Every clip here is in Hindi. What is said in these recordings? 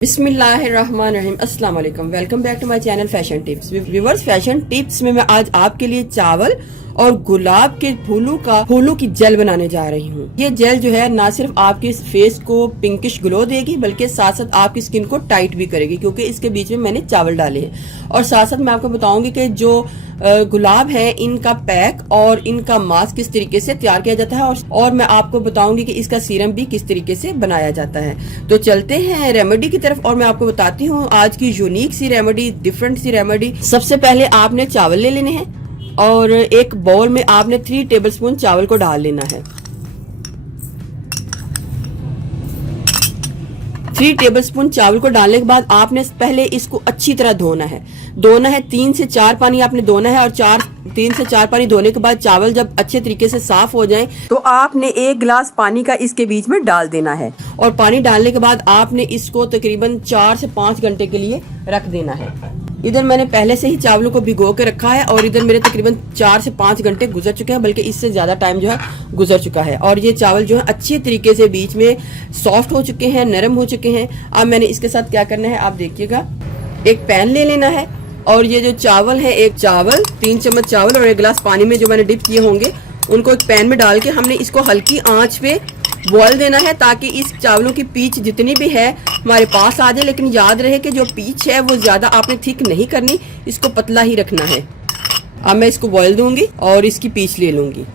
बिस्मिल्लाहिर्रहमानिर्रहीम अस्सलाम वालेकुम। Welcome back to my channel fashion tips. Viewers, fashion tips में मैं आज आपके लिए चावल और गुलाब के फूलों की जेल बनाने जा रही हूँ। ये जेल जो है ना सिर्फ आपके फेस को पिंकिश ग्लो देगी बल्कि साथ साथ आपकी स्किन को टाइट भी करेगी, क्योंकि इसके बीच में मैंने चावल डाले हैं। और साथ साथ मैं आपको बताऊंगी कि जो गुलाब है इनका पैक और इनका मास्क किस तरीके से तैयार किया जाता है, और मैं आपको बताऊंगी कि इसका सीरम भी किस तरीके से बनाया जाता है। तो चलते हैं रेमेडी की तरफ और मैं आपको बताती हूँ आज की यूनिक सी रेमेडी, डिफरेंट सी रेमेडी। सबसे पहले आपने चावल ले लेने हैं और एक बाउल में आपने 3 टेबलस्पून चावल को डाल लेना है। 3 टेबलस्पून चावल को डालने के बाद आपने पहले इसको अच्छी तरह धोना है। 3 से 4 पानी आपने धोना है, और 3 से 4 पानी धोने के बाद चावल जब अच्छे तरीके से साफ हो जाएं तो आपने 1 गिलास पानी का इसके बीच में डाल देना है। और पानी डालने के बाद आपने इसको तकरीबन 4 से 5 घंटे के लिए रख देना है। इधर मैंने पहले से ही चावलों को भिगो के रखा है और इधर मेरे तकरीबन 4 से 5 घंटे गुजर चुके हैं, बल्कि इससे ज्यादा टाइम जो है गुजर चुका है। और ये चावल जो है अच्छे तरीके से बीच में सॉफ्ट हो चुके हैं, नरम हो चुके हैं। अब मैंने इसके साथ क्या करना है आप देखिएगा, एक पैन ले लेना है और ये जो चावल है, 3 चम्मच चावल और 1 गिलास पानी में जो मैंने डिप किए होंगे उनको एक पैन में डाल के हमने इसको हल्की आंच पे बॉयल देना है, ताकि इस चावलों की पीच जितनी भी है हमारे पास आ जाए। लेकिन याद रहे कि जो पीच है वो ज्यादा आपने थिक नहीं करनी, इसको पतला ही रखना है। अब मैं इसको बॉयल दूंगी और इसकी पीच ले लूंगी।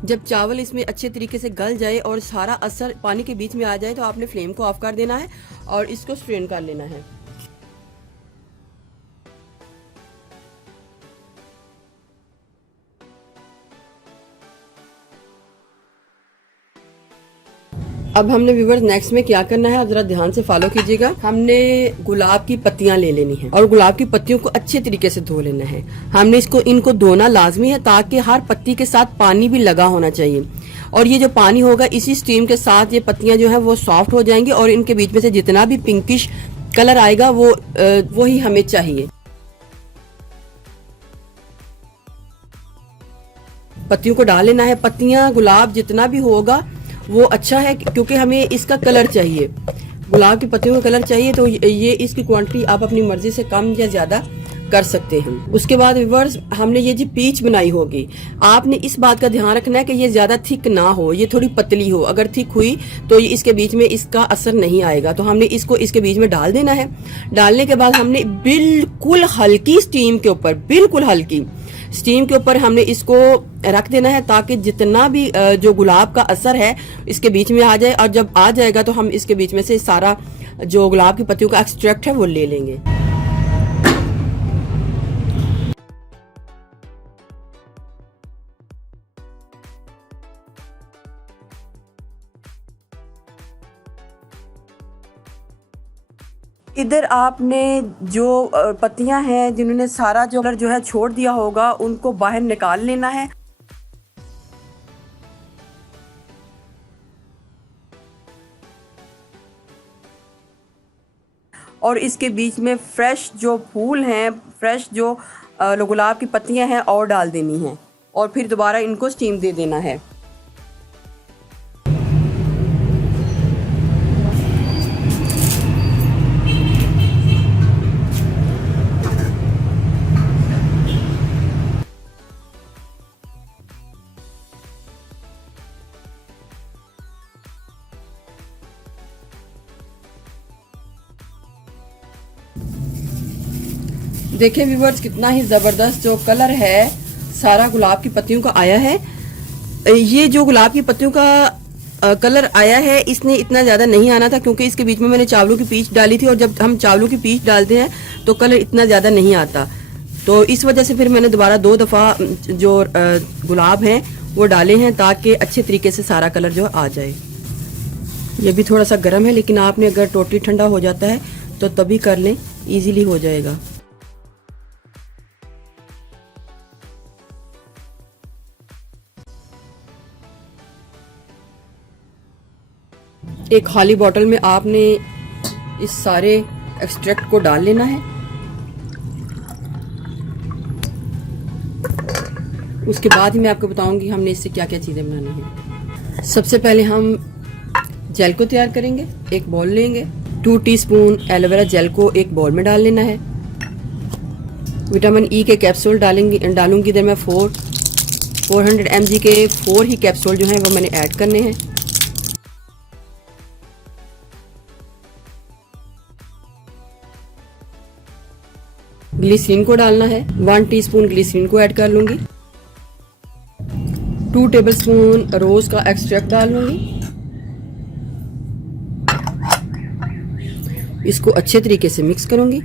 जब चावल इसमें अच्छे तरीके से गल जाए और सारा असर पानी के बीच में आ जाए तो आपने फ्लेम को ऑफ कर देना है और इसको स्ट्रेन कर लेना है। अब हमने व्यूअर्स नेक्स्ट में क्या करना है, आप जरा ध्यान से फॉलो कीजिएगा। हमने गुलाब की पत्तियां ले लेनी है और गुलाब की पत्तियों को अच्छे तरीके से धो लेना है। हमने इनको धोना लाजमी है ताकि हर पत्ती के साथ पानी भी लगा होना चाहिए। और ये जो पानी होगा इसी स्टीम के साथ ये पत्तियां जो है वो सॉफ्ट हो जाएंगी और इनके बीच में से जितना भी पिंकिश कलर आएगा वो ही हमें चाहिए। पत्तियों को डाल लेना है। पत्तियां गुलाब जितना भी होगा वो अच्छा है, क्योंकि हमें इसका कलर चाहिए, गुलाब की पत्तियों का कलर चाहिए। तो ये इसकी क्वांटिटी आप अपनी मर्जी से कम या ज्यादा कर सकते हैं। उसके बाद व्यूअर्स, हमने ये जो पीच बनाई होगी आपने इस बात का ध्यान रखना है कि ये ज्यादा थिक ना हो, ये थोड़ी पतली हो। अगर थिक हुई तो ये इसके बीच में इसका असर नहीं आएगा। तो हमने इसको इसके बीच में डाल देना है। डालने के बाद हमने बिल्कुल हल्की स्टीम के ऊपर, बिल्कुल हल्की स्टीम के ऊपर हमने इसको रख देना है, ताकि जितना भी जो गुलाब का असर है इसके बीच में आ जाए। और जब आ जाएगा तो हम इसके बीच में से सारा जो गुलाब की पत्तियों का एक्सट्रैक्ट है वो ले लेंगे। इधर आपने जो पत्तियां हैं जिन्होंने सारा जो कलर जो है छोड़ दिया होगा उनको बाहर निकाल लेना है। और इसके बीच में फ्रेश जो फूल हैं, फ्रेश जो गुलाब की पत्तियां हैं और डाल देनी हैं, और फिर दोबारा इनको स्टीम दे देना है। देखिए व्यूअर्स, कितना ही जबरदस्त जो कलर है सारा गुलाब की पत्तियों का आया है। ये जो गुलाब की पत्तियों का कलर आया है इसने इतना ज्यादा नहीं आना था, क्योंकि इसके बीच में मैंने चावलों की पीच डाली थी, और जब हम चावलों की पीच डालते हैं तो कलर इतना ज्यादा नहीं आता। तो इस वजह से फिर मैंने दोबारा 2 दफा जो गुलाब हैं वो डाले हैं, ताकि अच्छे तरीके से सारा कलर जो आ जाए। ये भी थोड़ा सा गर्म है, लेकिन आपने अगर टोटली ठंडा हो जाता है तो तभी कर लें, इजीली हो जाएगा। एक खाली बोतल में आपने इस सारे एक्सट्रैक्ट को डाल लेना है। उसके बाद ही मैं आपको बताऊंगी हमने इससे क्या क्या चीज़ें बनानी है। सबसे पहले हम जेल को तैयार करेंगे। एक बॉल लेंगे, 2 टीस्पून एलोवेरा जेल को एक बॉल में डाल लेना है। विटामिन ई के कैप्सूल डालूंगी इधर मैं 400 mg के 4 ही कैप्सूल जो हैं वो मैंने ऐड करने हैं। ग्लिसरीन को डालना है, 1 टीस्पून ग्लिसरीन को ऐड कर लूंगी। 2 टेबलस्पून रोज का एक्सट्रैक्ट डाल लूंगी। इसको अच्छे तरीके से मिक्स करूंगी।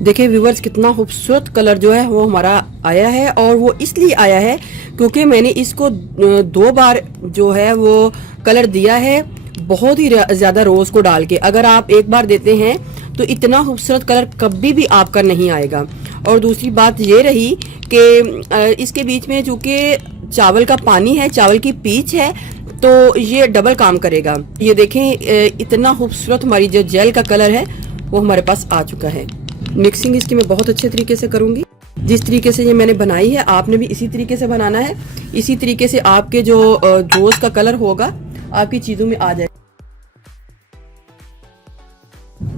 देखिए व्यूवर्स, कितना खूबसूरत कलर जो है वो हमारा आया है, और वो इसलिए आया है क्योंकि मैंने इसको 2 बार जो है वो कलर दिया है, बहुत ही ज्यादा रोज को डाल के। अगर आप एक बार देते हैं तो इतना खूबसूरत कलर कभी भी आपका नहीं आएगा। और दूसरी बात ये रही कि इसके बीच में चूंकि चावल का पानी है, चावल की पीच है, तो ये डबल काम करेगा। ये देखें इतना खूबसूरत हमारी जो जेल का कलर है वो हमारे पास आ चुका है। मिक्सिंग इसकी मैं बहुत अच्छे तरीके से करूंगी। जिस तरीके से ये मैंने बनाई है आपने भी इसी तरीके से बनाना है। इसी तरीके से आपके जो रोज का कलर होगा आपकी चीजों में आ जाए।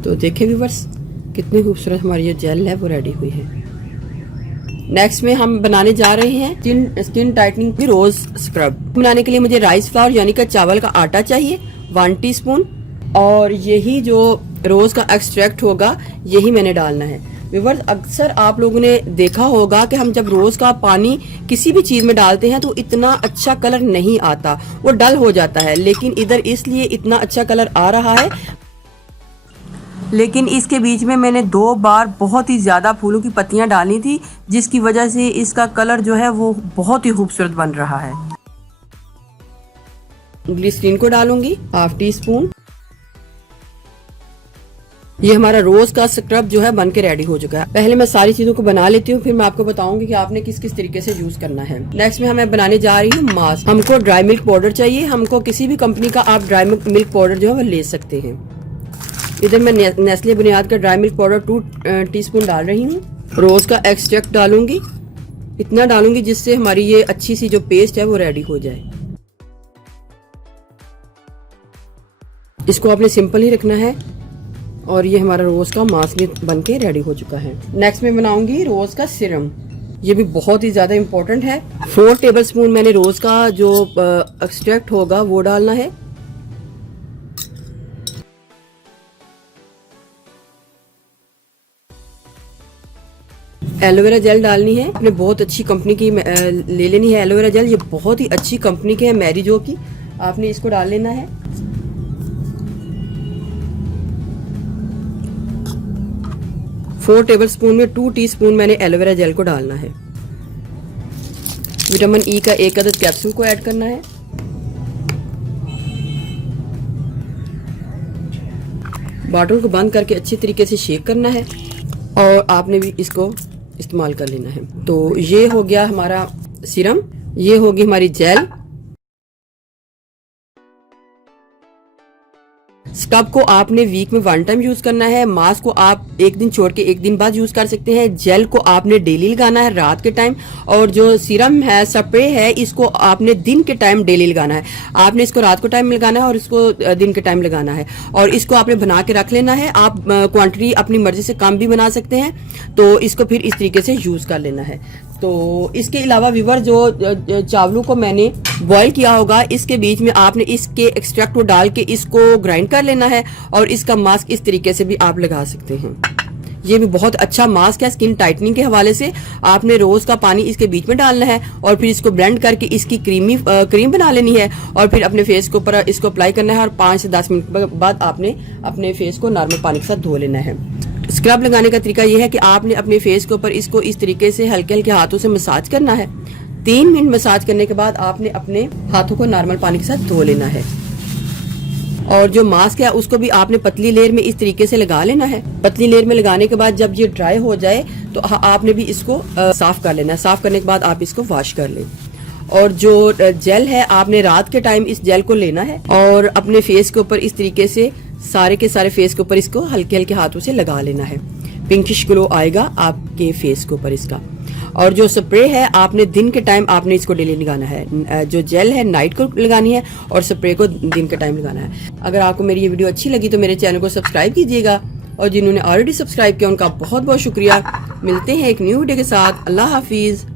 तो देखें व्यूअर्स, कितनी खूबसूरत हमारी जो जेल है वो रेडी हुई है। नेक्स्ट में हम बनाने जा रहे हैं स्किन टाइटनिंग की रोज स्क्रब। बनाने के लिए मुझे राइस फ्लावर यानी कि चावल का आटा चाहिए 1 टीस्पून, और यही जो रोज का एक्सट्रैक्ट होगा यही मैंने डालना है। व्यूअर्स, अक्सर आप लोगों ने देखा होगा कि हम जब रोज का पानी किसी भी चीज में डालते हैं तो इतना अच्छा कलर नहीं आता, वो डल हो जाता है। लेकिन इधर इसलिए इतना अच्छा कलर आ रहा है, लेकिन इसके बीच में मैंने 2 बार बहुत ही ज़्यादा फूलों की पत्तियां डाली थी, जिसकी वजह से इसका कलर जो है वो बहुत ही खूबसूरत बन रहा है। ग्लिसरीन को डालूंगी 1/2 टीस्पून। ये हमारा रोज का स्क्रब जो है बन के रेडी हो चुका है। पहले मैं सारी चीजों को बना लेती हूँ, फिर मैं आपको बताऊंगी कि आपने किस किस तरीके से यूज करना है। नेक्स्ट में हमें बनाने जा रही हूँ मास्क। हमको ड्राई मिल्क पाउडर चाहिए। हमको किसी भी कंपनी का आप ड्राई मिल्क पाउडर जो है वो ले सकते हैं। इधर मैं नेस्ले बुनियाद का ड्राई मिल्क पाउडर 2 टीस्पून डाल रही हूँ। रोज का एक्सट्रैक्ट डालूंगी, इतना डालूंगी जिससे हमारी ये अच्छी सी जो पेस्ट है वो रेडी हो जाए। इसको आपने सिंपल ही रखना है, और ये हमारा रोज का मास्क भी बन के रेडी हो चुका है। नेक्स्ट में बनाऊंगी रोज का सिरम। ये भी बहुत ही ज्यादा इम्पोर्टेंट है। 4 टेबलस्पून मैंने रोज का जो एक्सट्रैक्ट होगा वो डालना है। एलोवेरा जेल डालनी है। आपने बहुत अच्छी कंपनी की ले लेनी है एलोवेरा जेल। ये बहुत ही अच्छी कंपनी की है, मैरिजो की। आपने इसको डाल लेना है। फोर टेबलस्पून में 2 टीस्पून मैंने एलोवेरा जेल को डालना है। विटामिन ई का 1 अदद कैप्सूल को ऐड करना है। बॉटल को बंद करके अच्छी तरीके से शेक करना है, और आपने भी इसको इस्तेमाल कर लेना है। तो ये हो गया हमारा सीरम, ये होगी हमारी जेल। स्क्रब को आपने वीक में 1 टाइम यूज करना है। मास्क को आप 1 दिन छोड़ के 1 दिन बाद यूज कर सकते हैं। जेल को आपने डेली लगाना है रात के टाइम, और जो सीरम है, स्प्रे है, इसको आपने दिन के टाइम डेली लगाना है। आपने इसको रात को टाइम में लगाना है और इसको दिन के टाइम लगाना है, और इसको आपने बना के रख लेना है। आप क्वांटिटी अपनी मर्जी से कम भी बना सकते हैं, तो इसको फिर इस तरीके से यूज कर लेना है। तो इसके अलावा व्यूअर, जो चावलों को मैंने बॉईल किया होगा, इसके बीच में आपने इसके एक्सट्रैक्ट को डाल के इसको ग्राइंड कर लेना है, और इसका मास्क इस तरीके से भी आप लगा सकते हैं। ये भी बहुत अच्छा मास्क है स्किन टाइटनिंग के हवाले से। आपने रोज का पानी इसके बीच में डालना है, और फिर इसको ब्लेंड करके इसकी क्रीम बना लेनी है, और फिर अपने फेस के ऊपर इसको अप्लाई करना है, और 5 से 10 मिनट बाद आपने अपने फेस को नॉर्मल पानी के साथ धो लेना है। स्क्रब लगाने का तरीका यह है कि आपने अपने फेस के ऊपर इसको इस तरीके से हल्के हल्के हाथों से मसाज करना है। 3 मिनट मसाज करने के बाद आपने अपने हाथों को नॉर्मल पानी के साथ धो लेना है, और जो मास्क है उसको भी आपने पतली लेयर में इस तरीके से लगा लेना है। पतली लेयर में लगाने के बाद जब ये ड्राई हो जाए तो आपने भी इसको साफ कर लेना है। साफ करने के बाद आप इसको वॉश कर लें, और जो जेल है आपने रात के टाइम इस जेल को लेना है, और अपने फेस के ऊपर इस तरीके से सारे के सारे फेस के ऊपर इसको हल्के हल्के हाथों से लगा लेना है। पिंकिश ग्लो आएगा आपके फेस के ऊपर इसका। और जो स्प्रे है आपने दिन के टाइम आपने इसको डेली लगाना है, जो जेल है नाइट को लगानी है और स्प्रे को दिन के टाइम लगाना है। अगर आपको मेरी ये वीडियो अच्छी लगी तो मेरे चैनल को सब्सक्राइब कीजिएगा, और जिन्होंने ऑलरेडी सब्सक्राइब किया उनका बहुत बहुत शुक्रिया। मिलते हैं एक न्यू वीडियो के साथ। अल्लाह हाफिज।